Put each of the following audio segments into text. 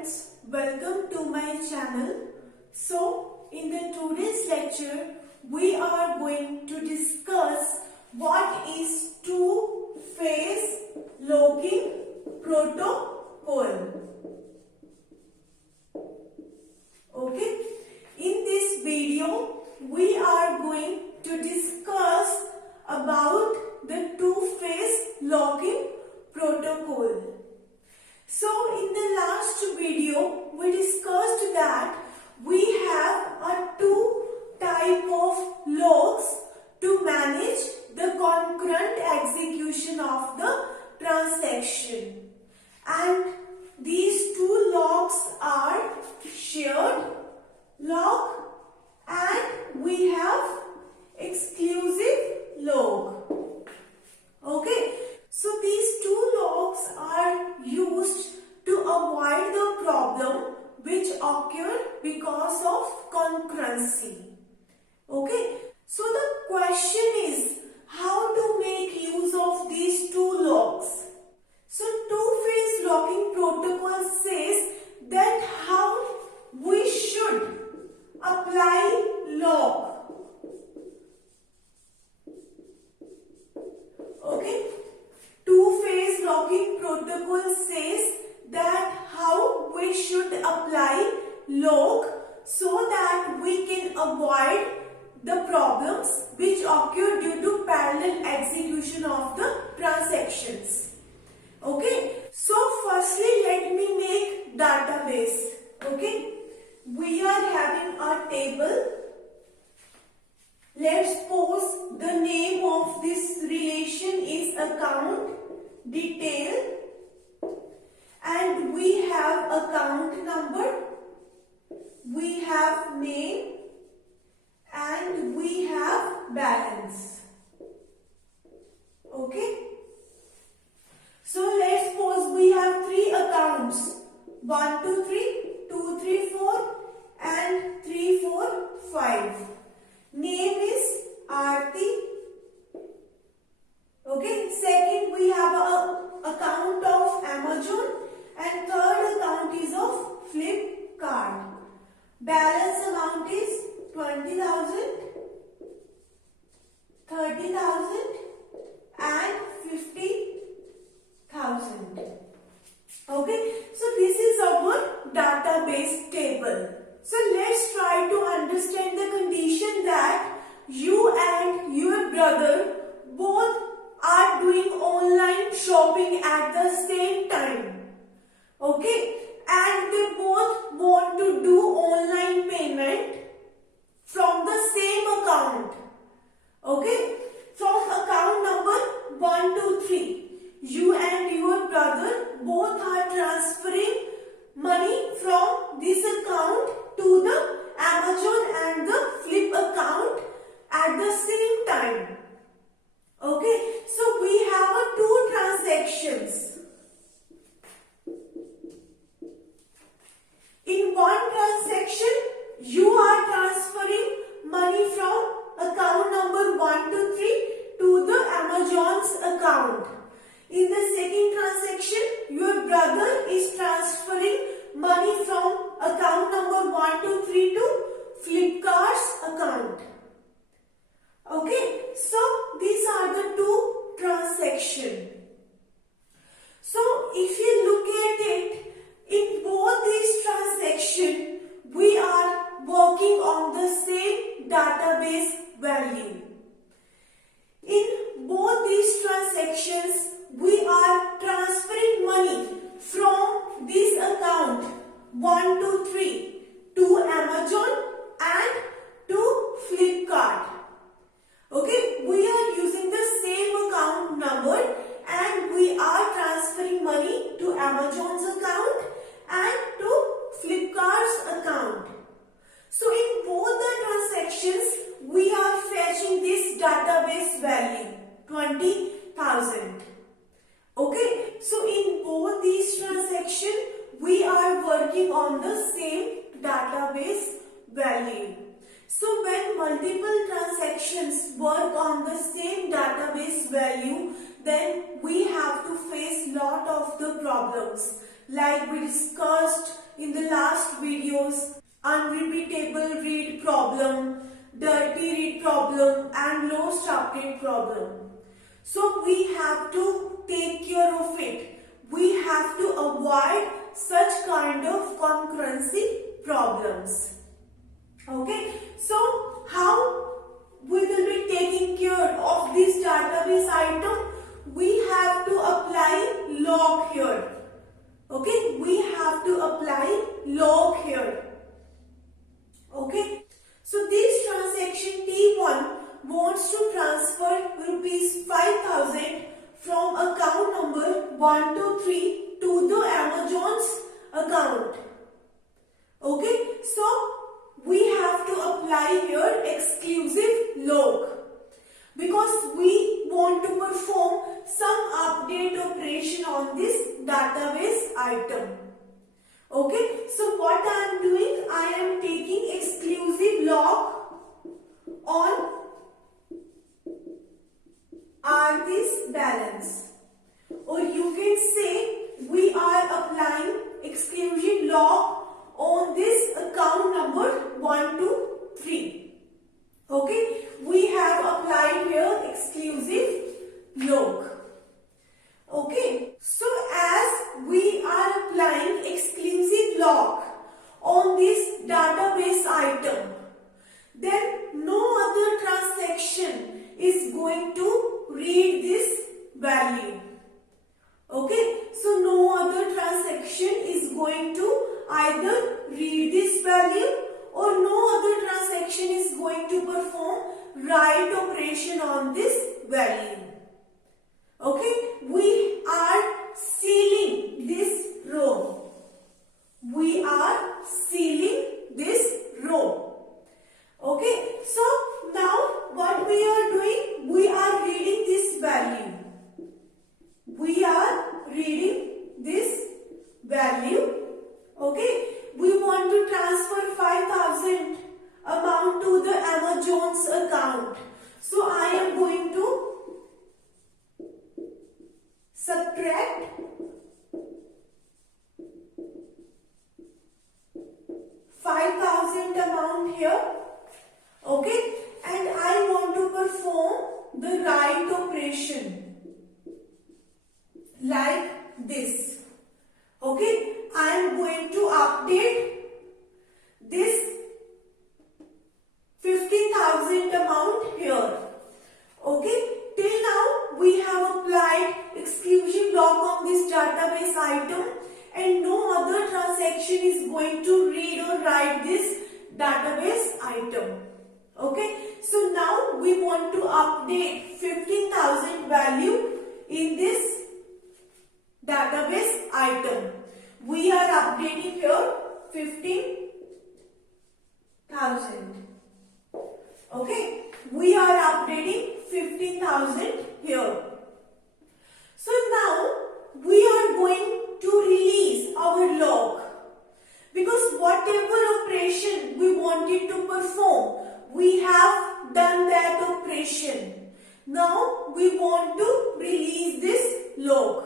friends, welcome to my channel. So in the today's lecture we are going to discuss what is two-phase locking protocol. Okay, in this video we are going to discuss about the two-phase locking protocol. So in the last video we discussed that we have a two type of locks to manage the concurrent execution of the transaction, and these two locks are shared lock and we have exclusive lock. Okay, so these two locks are used to avoid the problem which occur because of concurrency. Okay, so the question is how to make use of these two locks. So two-phase locking protocol says that how we should apply lock. Okay, two-phase locking protocol says that how we should apply lock so that we can avoid the problems which occur due to parallel execution of the transactions. Okay, so firstly let me make database. Okay, we are having a table. Let's suppose the name of this relation is account detail, and we have account number, we have name, and we have balance. Okay, so let's suppose we have three accounts, 1 2 3, 2 3 4 and 3 4 5. Name is Aarti. Okay, second we have a account of Amazon, and third account is of Flipkart. Balance amount is 20,000, 30,000 and 50,000. Okay, so this is our database table. So let's try to understand the condition that you and your brother both are doing online shopping at the same time. Okay, and they both want to do online payment from the same account. Okay, from account number 1 2 3. You and your brother both are transferring money from this account to the Amazon and the Flip account at the same time. Okay, so we have two transactions. In one transaction, you are transferring money from account number 1 2 3 to the Amazon's account. In the second transaction, your brother is transferring money from account number 1 2 3 to Flipkart's account. Okay, so these are the two transactions. So if you look at it, in both these transactions, we are working on the same database value. In both these transactions, we are transferring money from this account 1 2 3 to Amazon and to Flipkart. Okay, we are using the same account number and we are transferring money to Amazon's account and to Flipkart's account. So in both the transactions, we are fetching this database value 20,000. Okay, so in both these transactions, we are working on the same database value. So when multiple transactions work on the same database value, then we have to face lot of the problems like we discussed in the last videos, unrepeatable read problem, dirty read problem and low start date problem. So we have to take care of it. We have to avoid such kind of concurrency problems. Okay, so how we will be taking care of this database item? We have to apply log here. Okay, we have to apply log here. Okay, so this transaction T1 wants to transfer rupees 5,000 from account number 123 to the Amazon's account. Okay, so we have to apply here exclusive log because we want to perform some update operation on this database item. Okay, so what I am doing, I am taking exclusive log on this balance, or you can say we are applying exclusive log on this account number 123. Okay, we have applied here exclusive log. Okay, so as we are applying exclusive log on this database item, then no other transaction is going to read this value. Okay, so no other transaction is going to either read this value or no other transaction is going to perform write operation on this value. Okay, we are sealing this row. We are sealing this row. Okay, so now what we are doing? We are reading this value. We are reading this value. Okay, we want to transfer 5,000 amount to the Amazon's account. So I am going to subtract 5,000 amount here. Okay, and I want to perform the write operation like this. Okay, I am going to update this 50,000 amount here. Okay, till now we have applied exclusive log on this database item and no other transaction is going to read or write this database item. Okay, so now we want to update 15,000 value in this database item. We are updating here 15,000. Okay, we are updating 15,000 here. So now we are going to release our log because whatever operation we wanted to perform, we have done that operation. Now we want to release this log.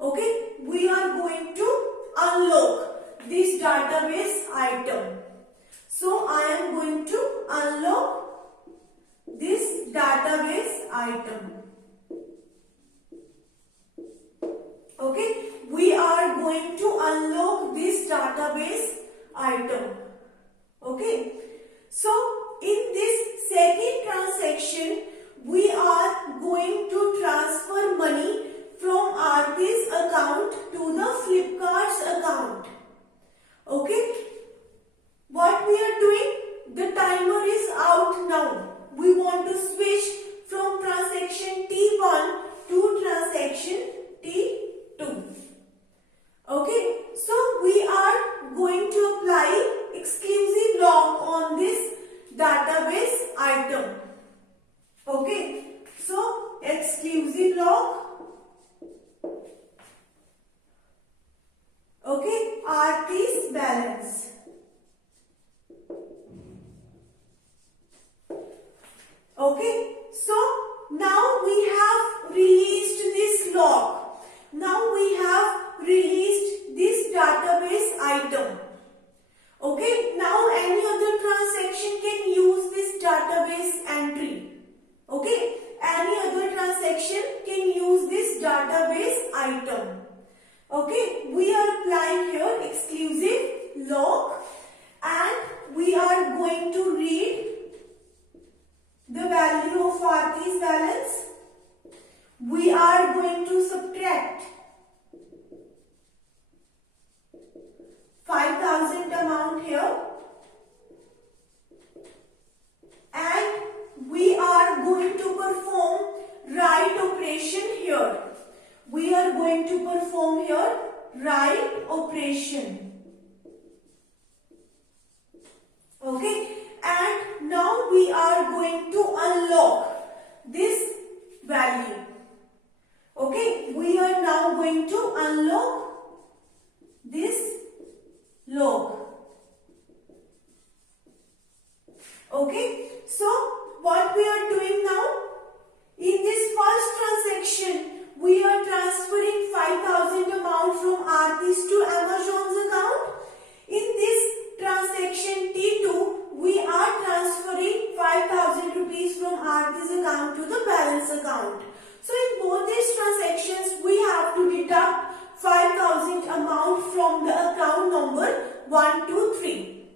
Okay, we are going to unlock this database item. So I am going to unlock this database item. Okay, we are going to unlock this database item. Okay, so in this second transaction, we are going to transfer money from Aarti's account to the Flipkart's account. Okay, what we are doing? The timer is out now. We want to switch from transaction T1 to transaction T2. Okay, so we are going to apply exclusive log on this database item. Okay, so exclusive log. Okay, Aarti's balance. Okay, so now we have released this log. Now we have released applying here exclusive lock, and we are going to read the value of Aarti's balance. We are going to subtract 5,000 amount here, and we are going to perform write operation here. We are going to perform here write operation. Okay, and now we are going to unlock this value. Okay, we are now going to unlock this log. Okay, so what we are doing now, in this first transaction, we are transferring 5,000 amount from Aarti's to Amazon's account. In this transaction T2, we are transferring 5,000 rupees from Aarti's account to the balance account. So in both these transactions, we have to deduct 5,000 amount from the account number 1, 2, 3.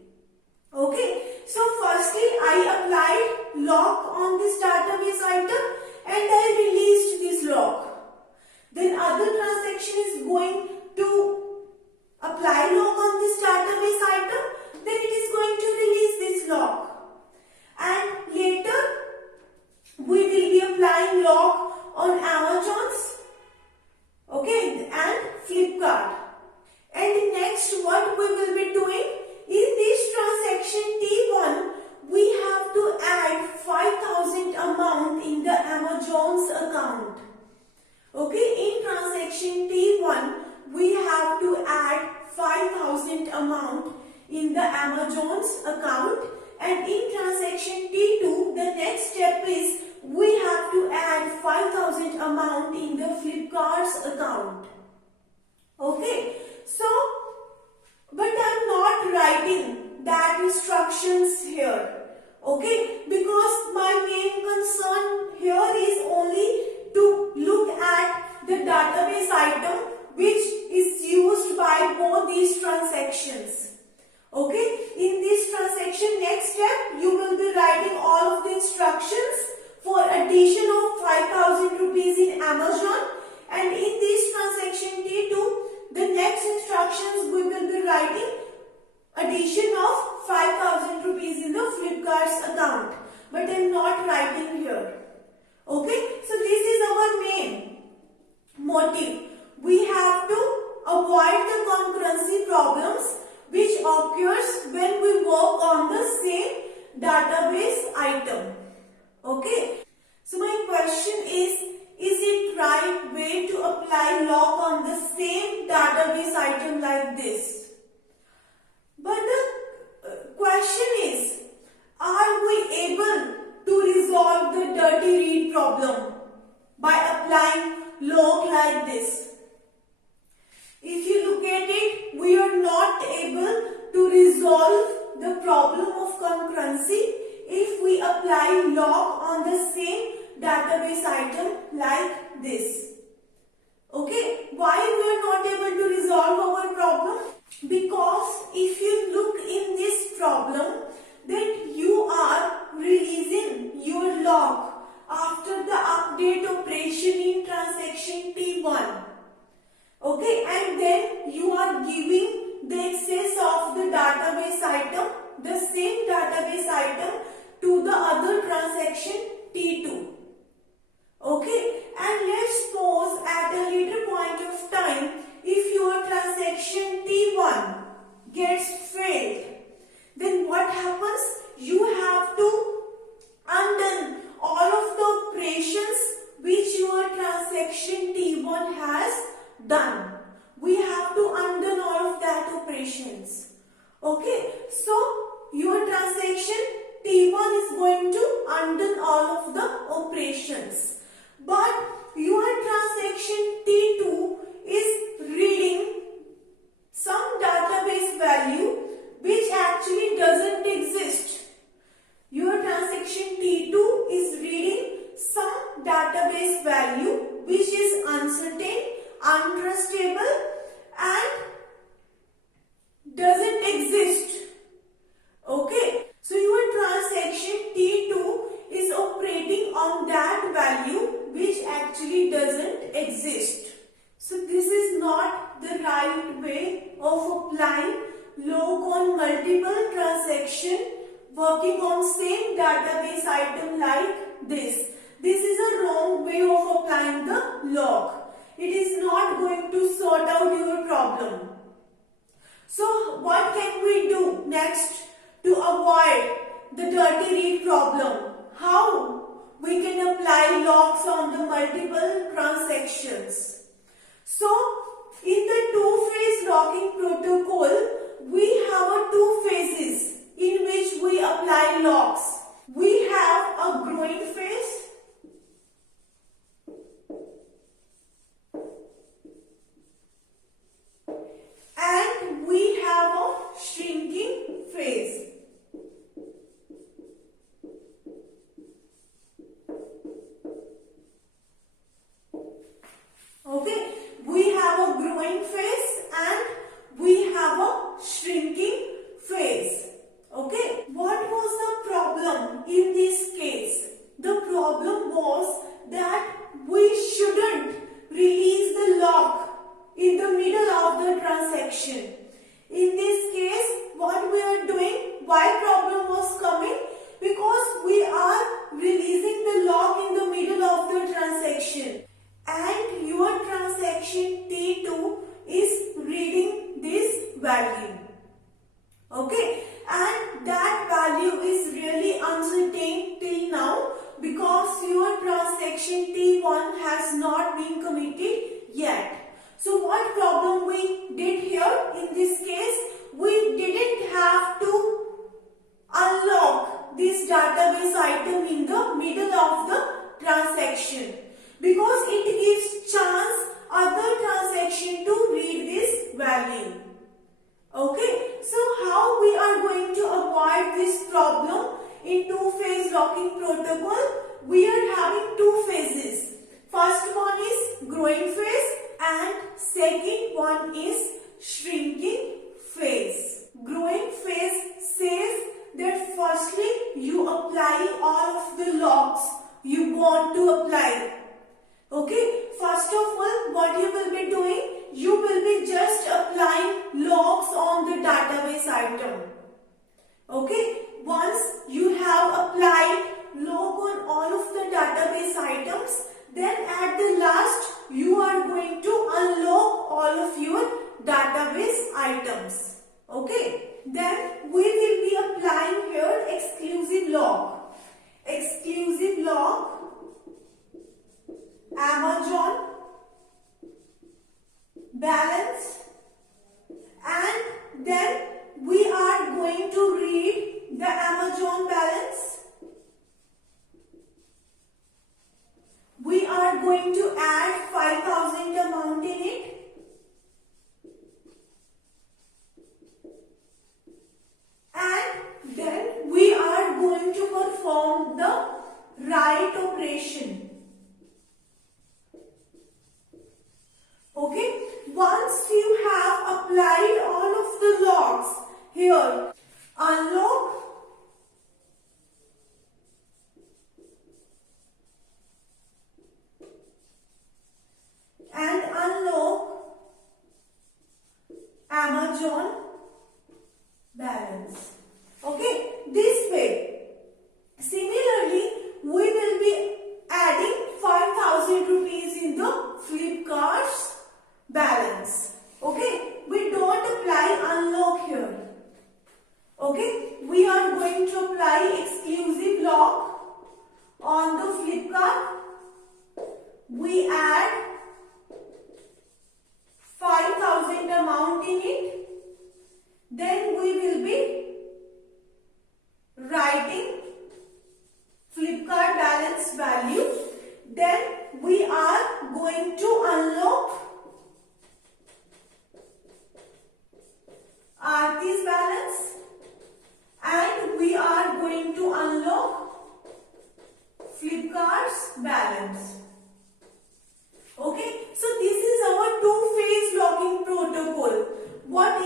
Okay, so firstly I applied lock on this database item and I released this lock. Then other transaction is going to apply lock on this database item, then it is going to release this lock. And later we will be applying lock on Amazon's, okay, and Flipkart. And next what we will be doing, in this transaction T1, we have to add 5,000 amount in the Amazon's account. Okay, in transaction T1, we have to add 5,000 amount in the Amazon's account, and in transaction T2, the next step is we have to add 5,000 amount in the Flipkart's account. Okay, so but I'm not writing that instructions here. Okay, because my main concern here is only to look at the database item which is used by both these transactions. Okay, in this transaction, next step, you will be writing all of the instructions for addition of 5,000 rupees in Amazon, and in this transaction T2, the next instructions we will be writing addition of 5,000 rupees in the Flipkart's account, but I am not writing here. Okay, so this is our main motive. We have to avoid the concurrency problems which occurs when we work on the same database item. Okay, so my question is it right way to apply lock on the same database item like this? But the question is, are we able to resolve the dirty read problem by applying lock like this? If you look at it, we are not able to resolve the problem of concurrency if we apply lock on the same database item like this. Okay, why we are not able to resolve our problem? Because if you look in this problem, that you are releasing your lock after the update operation in transaction T1. Okay, and then you are giving the access of the database item, the same database item, to the other transaction T2. Okay, and let's suppose at a later point of time, if your transaction T1 gets failed, then what happens? You have to undo all of the operations which your transaction T1 has done. We have to undo all of that operations. Okay, so your transaction T1 is going to undo all of the operations. But your transaction T2 is reading some database value which actually doesn't exist. Your transaction T2 is reading some database value which is uncertain, untrustable, and applying lock on multiple transactions working on same database item like this. This is a wrong way of applying the lock. It is not going to sort out your problem. So what can we do next to avoid the dirty read problem? How we can apply locks on the multiple transactions? So in the two-phase locking protocol, we have two phases in which we apply locks. We have a growing phase and we have a shrinking phase. Okay, we have a growing phase and we have a shrinking phase. Okay, what was the problem in this case? The problem was that we shouldn't release the lock in the middle of the transaction. In this case, what we are doing, why problem was coming? Because we are releasing the lock in the middle of the transaction and your transaction T2 is reading this value. Okay, and that value is really uncertain till now because your transaction T1 has not been committed yet. So what problem we did here in this case? We didn't have to unlock this database item in the middle of the transaction because it gives chance other transaction to read this value. Okay, so how we are going to avoid this problem in two-phase locking protocol? We are having two phases. First one is growing phase and second one is shrinking phase. Growing phase says that firstly you apply all of the locks you want to apply. Okay, first of all what you will be doing, you will be just applying locks on the database item. Okay, once you have applied lock on all of the database items, then at the last you are going to unlock all of your database items. Okay, then we will be applying here exclusive lock. Exclusive lock Amazon balance, and then we are going to read the Amazon balance. We are going to add 5,000 amount in it. And then we are going to perform the write operation. Okay, once you have applied all of the locks here, unlock and unlock Amazon balance. Okay, this way. Similarly, we will be adding 5,000 rupees in the Flipkart's balance. Okay, we don't apply unlock here. Okay, we are going to apply exclusive lock on the Flipkart. We add 5,000 amount in it. Then we will be writing Flipkart balance value. Then we are going to unlock Aarti's balance and we are going to unlock Flipkart's balance. Okay, so this is our two-phase locking protocol. What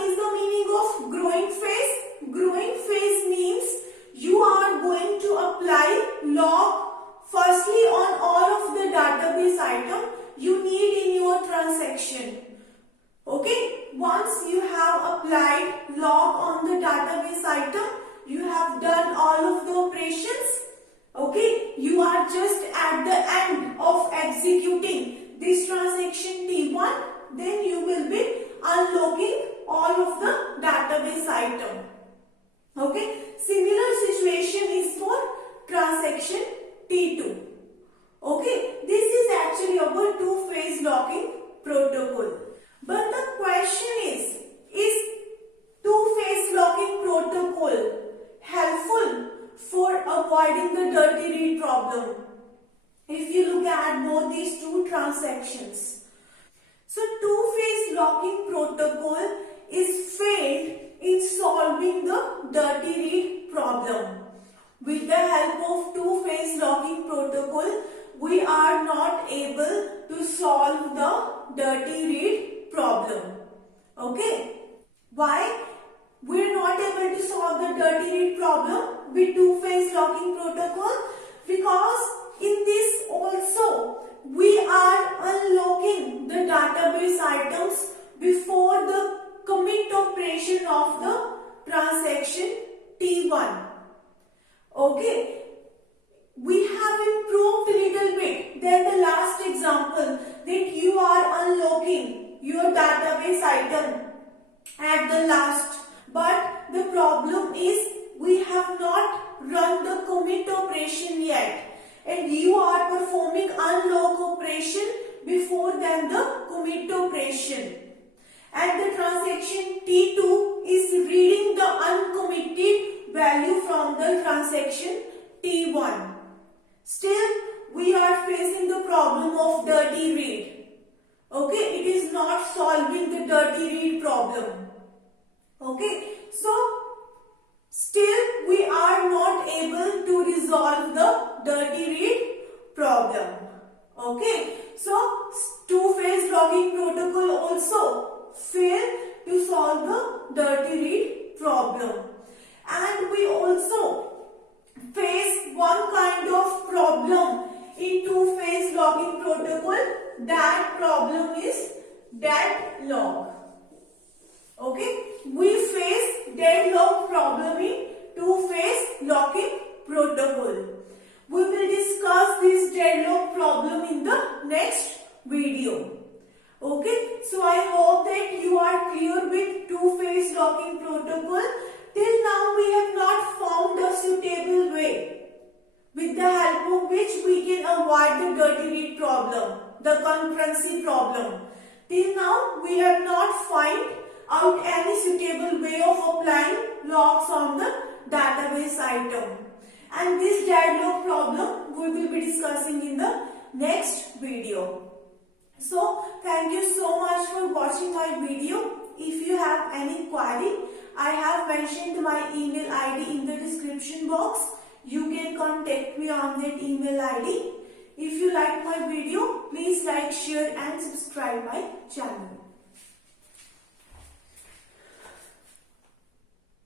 applied lock on the database item, you have done all of the operations. Okay, you are just at the end of executing this transaction T1, then you will be unlocking all of the database item. Okay, similar situation is for transaction T2. Okay, this is actually our two-phase locking protocol. But the question is two-phase locking protocol helpful for avoiding the dirty read problem? If you look at both these two transactions. So two-phase locking protocol is failed in solving the dirty read problem. With the help of two-phase locking protocol, we are not able to solve the dirty read problem. Okay? Why? We are not able to solve the dirty read problem with two-phase locking protocol because in this also we are unlocking the database items before the commit operation of the transaction T1. Okay, we have improved a little bit than the last example that you are unlocking your database item at the last. But the problem is we have not run the commit operation yet, and you are performing unlock operation before than the commit operation. And the transaction T2 is reading the uncommitted value from the transaction T1. Still, we are facing the problem of dirty read. Okay, it is not solving the dirty read problem. Okay, so still we are not able to resolve the dirty read problem. Okay, so two-phase locking protocol also fail to solve the dirty read problem. And we also face one kind of problem in two-phase locking protocol. That problem is deadlock. Okay, we face deadlock problem in two-phase locking protocol. We will discuss this deadlock problem in the next video. Okay, so I hope that you are clear with two-phase locking protocol. Till now we have not found a suitable way with the help of which we can avoid the dirty read problem, the concurrency problem. Till now we have not found out any suitable way of applying locks on the database item. And this deadlock problem we will be discussing in the next video. So thank you so much for watching my video. If you have any query, I have mentioned my email ID in the description box. You can contact me on that email ID. If you like my video, please like, share and subscribe my channel.